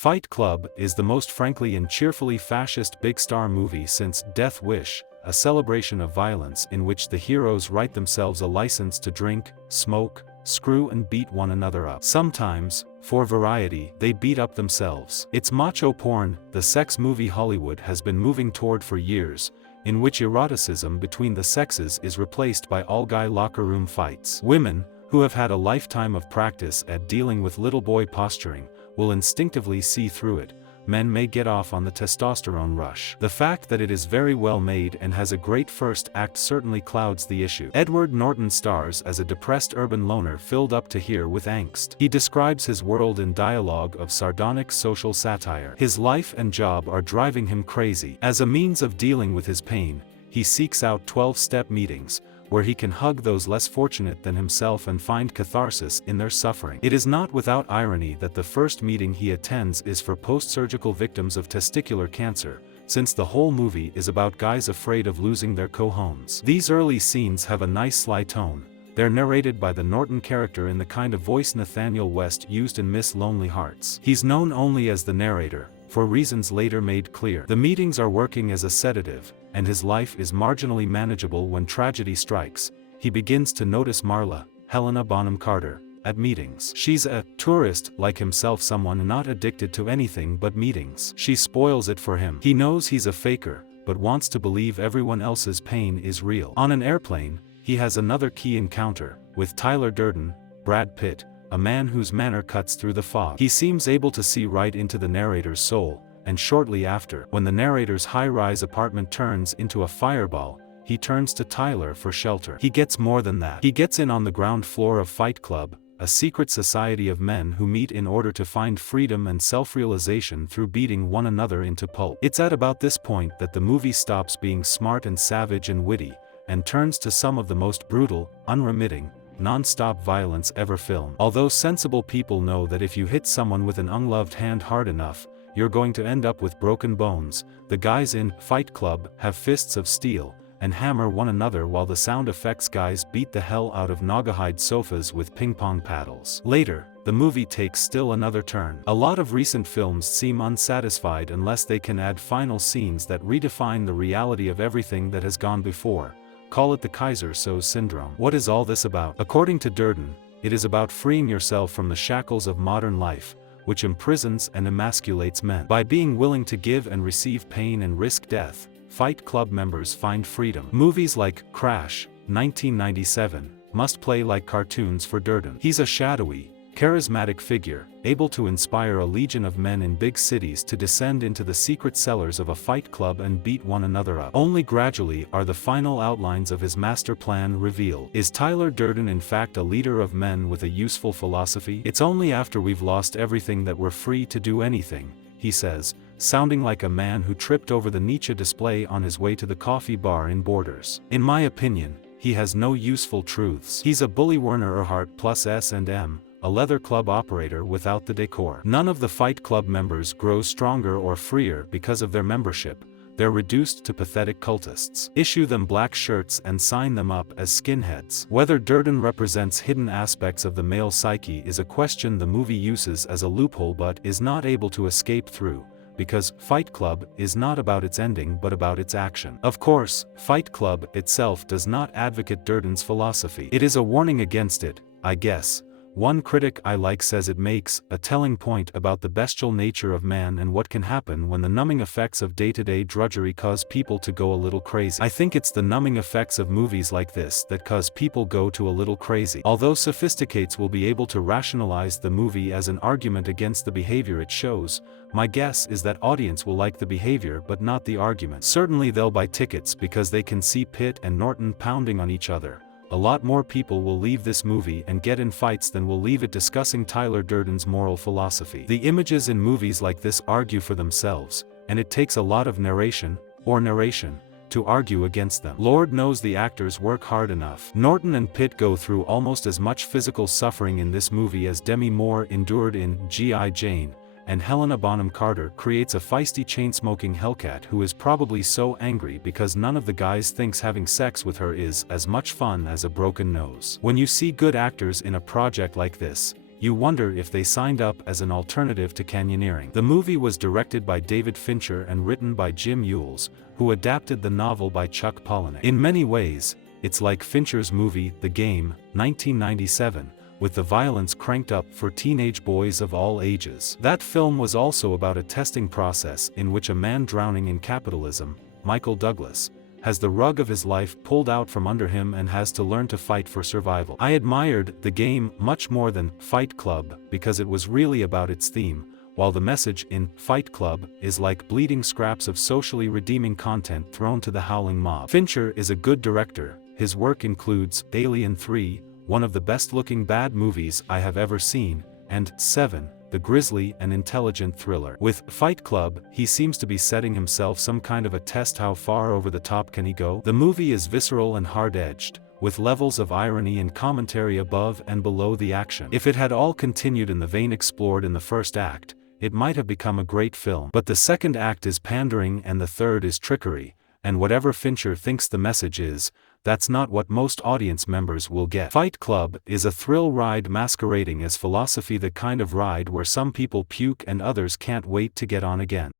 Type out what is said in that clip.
Fight Club is the most frankly and cheerfully fascist big star movie since Death Wish, a celebration of violence in which the heroes write themselves a license to drink, smoke, screw and beat one another up. Sometimes, for variety, they beat up themselves. It's macho porn, the sex movie Hollywood has been moving toward for years, in which eroticism between the sexes is replaced by all-guy locker room fights. Women, who have had a lifetime of practice at dealing with little boy posturing, will instinctively see through it. Men may get off on the testosterone rush. The fact that it is very well made and has a great first act certainly clouds the issue. Edward Norton stars as a depressed urban loner filled up to here with angst. He describes his world in dialogue of sardonic social satire. His life and job are driving him crazy. As a means of dealing with his pain, he seeks out 12-step meetings, where he can hug those less fortunate than himself and find catharsis in their suffering. It is not without irony that the first meeting he attends is for post-surgical victims of testicular cancer, since the whole movie is about guys afraid of losing their cojones. These early scenes have a nice sly tone. They're narrated by the Norton character in the kind of voice Nathaniel West used in Miss Lonely Hearts. He's known only as the narrator, for reasons later made clear. The meetings are working as a sedative, and his life is marginally manageable when tragedy strikes. He begins to notice Marla, Helena Bonham Carter, at meetings. She's a tourist like himself, someone not addicted to anything but meetings. She spoils it for him. He knows he's a faker, but wants to believe everyone else's pain is real. On an airplane, he has another key encounter, with Tyler Durden, Brad Pitt, a man whose manner cuts through the fog. He seems able to see right into the narrator's soul, and shortly after, when the narrator's high-rise apartment turns into a fireball, he turns to Tyler for shelter. He gets more than that. He gets in on the ground floor of Fight Club, a secret society of men who meet in order to find freedom and self-realization through beating one another into pulp. It's at about this point that the movie stops being smart and savage and witty, and turns to some of the most brutal, unremitting, non-stop violence ever filmed. Although sensible people know that if you hit someone with an ungloved hand hard enough, you're going to end up with broken bones, the guys in Fight Club have fists of steel, and hammer one another while the sound effects guys beat the hell out of Naugahyde sofas with ping-pong paddles. Later, the movie takes still another turn. A lot of recent films seem unsatisfied unless they can add final scenes that redefine the reality of everything that has gone before. Call it the Kaiser Soze syndrome. What is all this about? According to Durden, it is about freeing yourself from the shackles of modern life, which imprisons and emasculates men. By being willing to give and receive pain and risk death, Fight Club members find freedom. Movies like Crash, 1997, must play like cartoons for Durden. He's a shadowy, charismatic figure, able to inspire a legion of men in big cities to descend into the secret cellars of a fight club and beat one another up. Only gradually are the final outlines of his master plan revealed. Is Tyler Durden in fact a leader of men with a useful philosophy? It's only after we've lost everything that we're free to do anything, he says, sounding like a man who tripped over the Nietzsche display on his way to the coffee bar in Borders. In my opinion, he has no useful truths. He's a bully Werner Erhardt plus S&M, a leather club operator without the decor. None of the Fight Club members grows stronger or freer because of their membership. They're reduced to pathetic cultists. Issue them black shirts and sign them up as skinheads. Whether Durden represents hidden aspects of the male psyche is a question the movie uses as a loophole but is not able to escape through, because Fight Club is not about its ending but about its action. Of course, Fight Club itself does not advocate Durden's philosophy. It is a warning against it, I guess. One critic I like says it makes a telling point about the bestial nature of man and what can happen when the numbing effects of day-to-day drudgery cause people to go a little crazy. I think it's the numbing effects of movies like this that cause people go to a little crazy. Although sophisticates will be able to rationalize the movie as an argument against the behavior it shows, my guess is that audience will like the behavior but not the argument. Certainly they'll buy tickets because they can see Pitt and Norton pounding on each other. A lot more people will leave this movie and get in fights than will leave it discussing Tyler Durden's moral philosophy. The images in movies like this argue for themselves, and it takes a lot of narration, to argue against them. Lord knows the actors work hard enough. Norton and Pitt go through almost as much physical suffering in this movie as Demi Moore endured in G.I. Jane, and Helena Bonham Carter creates a feisty chain-smoking Hellcat who is probably so angry because none of the guys thinks having sex with her is as much fun as a broken nose. When you see good actors in a project like this, you wonder if they signed up as an alternative to canyoneering. The movie was directed by David Fincher and written by Jim Ewells, who adapted the novel by Chuck Palahniuk. In many ways, it's like Fincher's movie, The Game, 1997, with the violence cranked up for teenage boys of all ages. That film was also about a testing process in which a man drowning in capitalism, Michael Douglas, has the rug of his life pulled out from under him and has to learn to fight for survival. I admired The Game much more than Fight Club because it was really about its theme, while the message in Fight Club is like bleeding scraps of socially redeeming content thrown to the howling mob. Fincher is a good director. His work includes Alien 3, one of the best-looking bad movies I have ever seen, and Seven, the grisly and intelligent thriller. With Fight Club, he seems to be setting himself some kind of a test. How far over the top can he go? The movie is visceral and hard-edged, with levels of irony and commentary above and below the action. If it had all continued in the vein explored in the first act, it might have become a great film. But the second act is pandering and the third is trickery, and whatever Fincher thinks the message is, that's not what most audience members will get. Fight Club is a thrill ride masquerading as philosophy, the kind of ride where some people puke and others can't wait to get on again.